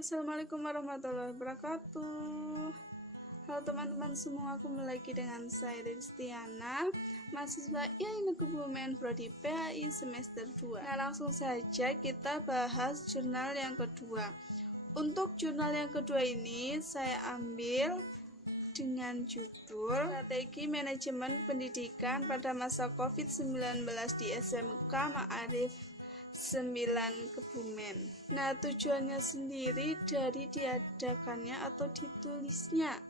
Assalamualaikum warahmatullahi wabarakatuh. Halo teman-teman semua, kembali lagi dengan saya Destiana, mahasiswa Ilmu Kebumen Prodi PAI semester 2. Nah, langsung saja kita bahas jurnal yang kedua. Untuk jurnal yang kedua ini saya ambil dengan judul Strategi Manajemen Pendidikan pada Masa COVID-19 di SMK Ma'arif 9 Kebumen. Nah, tujuannya sendiri dari diadakannya atau ditulisnya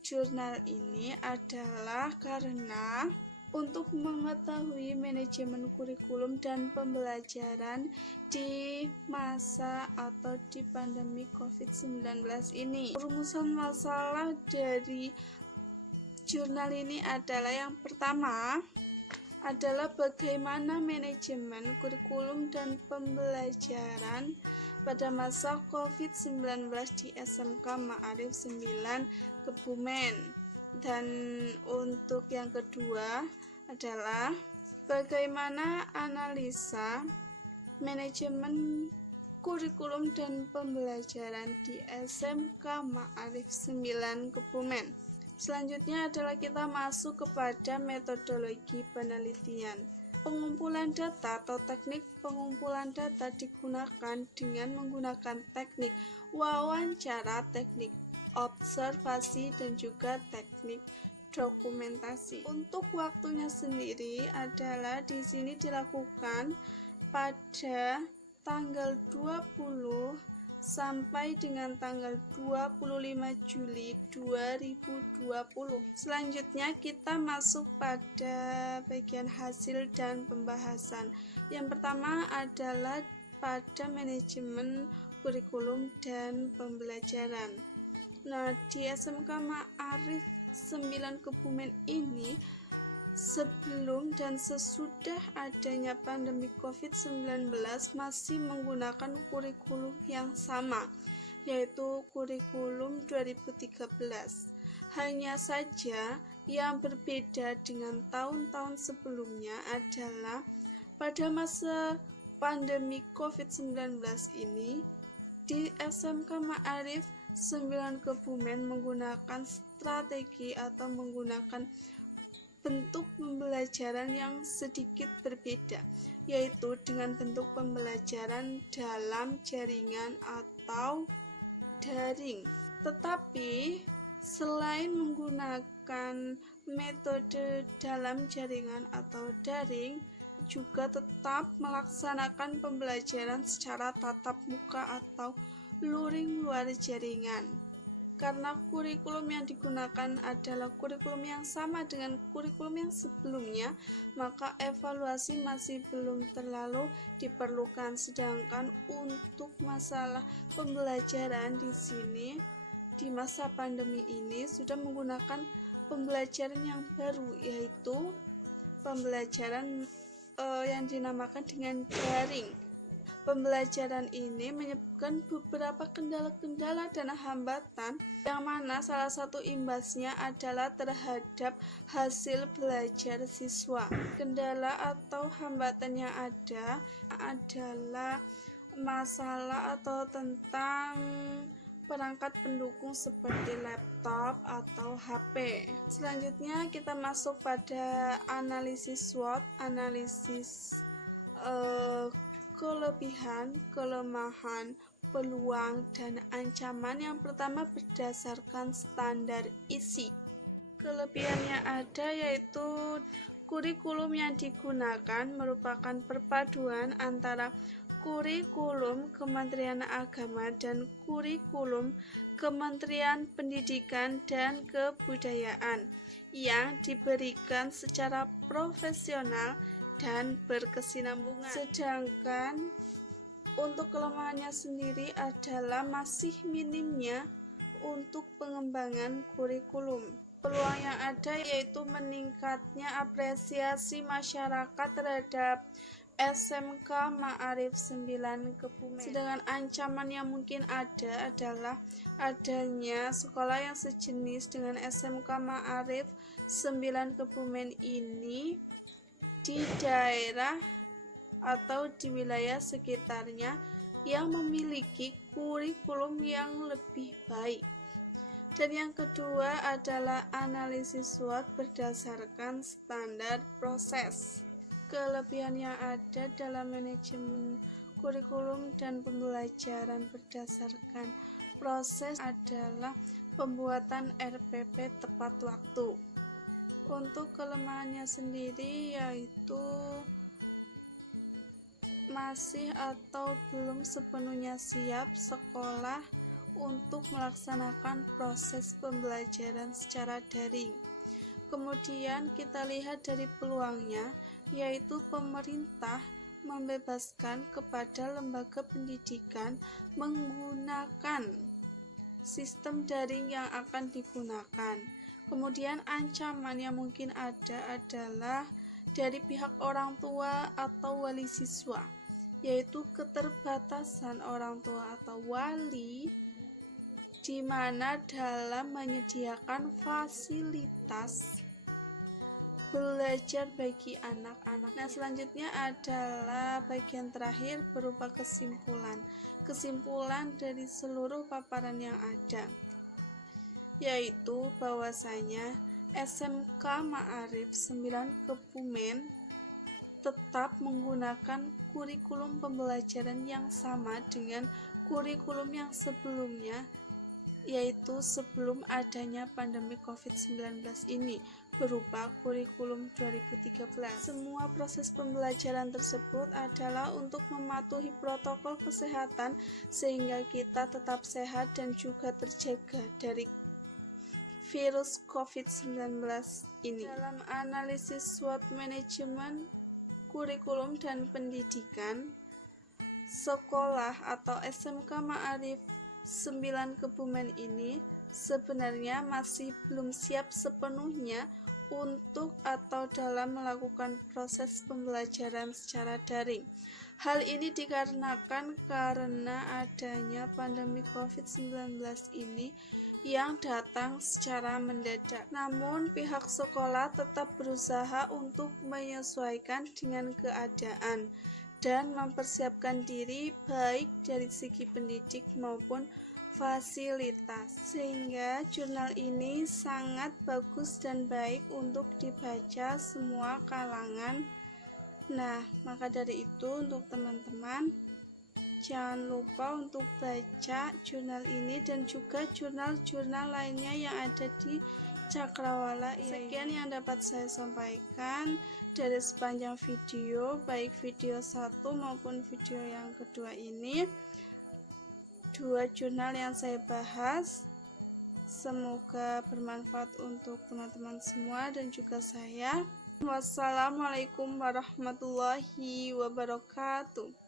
jurnal ini adalah karena untuk mengetahui manajemen kurikulum dan pembelajaran di masa atau di pandemi COVID-19 ini. Rumusan masalah dari jurnal ini adalah yang pertama adalah bagaimana manajemen kurikulum dan pembelajaran pada masa COVID-19 di SMK Ma'arif 9 Kebumen. Dan untuk yang kedua adalah bagaimana analisa manajemen kurikulum dan pembelajaran di SMK Ma'arif 9 Kebumen. Selanjutnya adalah kita masuk kepada metodologi penelitian. Pengumpulan data atau teknik pengumpulan data digunakan dengan menggunakan teknik wawancara, teknik observasi, dan juga teknik dokumentasi. Untuk waktunya sendiri adalah di sini dilakukan pada tanggal 20 sampai dengan tanggal 25 Juli 2020. Selanjutnya kita masuk pada bagian hasil dan pembahasan. Yang pertama adalah pada manajemen kurikulum dan pembelajaran. Nah, di SMK Ma'arif 9 Kebumen ini sebelum dan sesudah adanya pandemi COVID-19 masih menggunakan kurikulum yang sama, yaitu kurikulum 2013. Hanya saja yang berbeda dengan tahun-tahun sebelumnya adalah pada masa pandemi COVID-19 ini di SMK Ma'arif 9 Kebumen menggunakan strategi atau menggunakan bentuk pembelajaran yang sedikit berbeda, yaitu dengan bentuk pembelajaran dalam jaringan atau daring. Tetapi selain menggunakan metode dalam jaringan atau daring, juga tetap melaksanakan pembelajaran secara tatap muka atau luring luar jaringan. Karena kurikulum yang digunakan adalah kurikulum yang sama dengan kurikulum yang sebelumnya, maka evaluasi masih belum terlalu diperlukan. Sedangkan untuk masalah pembelajaran di sini di masa pandemi ini sudah menggunakan pembelajaran yang baru, yaitu pembelajaran yang dinamakan dengan daring. Pembelajaran ini menyebabkan beberapa kendala-kendala dan hambatan, yang mana salah satu imbasnya adalah terhadap hasil belajar siswa. Kendala atau hambatan yang ada adalah masalah atau tentang perangkat pendukung seperti laptop atau HP. Selanjutnya kita masuk pada analisis SWOT, analisis kelebihan, kelemahan, peluang, dan ancaman. Yang pertama berdasarkan standar isi. Kelebihannya ada yaitu kurikulum yang digunakan merupakan perpaduan antara kurikulum Kementerian Agama dan kurikulum Kementerian Pendidikan dan Kebudayaan yang diberikan secara profesional dan berkesinambungan. Sedangkan untuk kelemahannya sendiri adalah masih minimnya untuk pengembangan kurikulum. Peluang yang ada yaitu meningkatnya apresiasi masyarakat terhadap SMK Ma'arif 9 Kebumen. Sedangkan ancaman yang mungkin ada adalah adanya sekolah yang sejenis dengan SMK Ma'arif 9 Kebumen ini di daerah atau di wilayah sekitarnya yang memiliki kurikulum yang lebih baik. Dan yang kedua adalah analisis SWOT berdasarkan standar proses. Kelebihan yang ada dalam manajemen kurikulum dan pembelajaran berdasarkan proses adalah pembuatan RPP tepat waktu. Untuk kelemahannya sendiri yaitu masih atau belum sepenuhnya siap sekolah untuk melaksanakan proses pembelajaran secara daring. Kemudian kita lihat dari peluangnya, yaitu pemerintah membebaskan kepada lembaga pendidikan menggunakan sistem daring yang akan digunakan. Kemudian ancaman yang mungkin ada adalah dari pihak orang tua atau wali siswa, yaitu keterbatasan orang tua atau wali di mana dalam menyediakan fasilitas belajar bagi anak-anak. Nah, selanjutnya adalah bagian terakhir berupa kesimpulan. Kesimpulan dari seluruh paparan yang ada, yaitu bahwasanya SMK Ma'arif 9 Kebumen tetap menggunakan kurikulum pembelajaran yang sama dengan kurikulum yang sebelumnya, yaitu sebelum adanya pandemi COVID-19 ini, berupa kurikulum 2013. Semua proses pembelajaran tersebut adalah untuk mematuhi protokol kesehatan sehingga kita tetap sehat dan juga terjaga dari virus COVID-19 ini. Dalam analisis SWOT manajemen kurikulum dan pendidikan, sekolah atau SMK Ma'arif 9 Kebumen ini sebenarnya masih belum siap sepenuhnya untuk atau dalam melakukan proses pembelajaran secara daring. Hal ini dikarenakan karena adanya pandemi COVID-19 ini yang datang secara mendadak. Namun pihak sekolah tetap berusaha untuk menyesuaikan dengan keadaan dan mempersiapkan diri baik dari segi pendidik maupun fasilitas, sehingga jurnal ini sangat bagus dan baik untuk dibaca semua kalangan. Nah, maka dari itu untuk teman-teman jangan lupa untuk baca jurnal ini dan juga jurnal-jurnal lainnya yang ada di Cakrawala. Sekian yang dapat saya sampaikan dari sepanjang video, baik video 1 maupun video yang kedua ini. Dua jurnal yang saya bahas, semoga bermanfaat untuk teman-teman semua dan juga saya. Wassalamualaikum warahmatullahi wabarakatuh.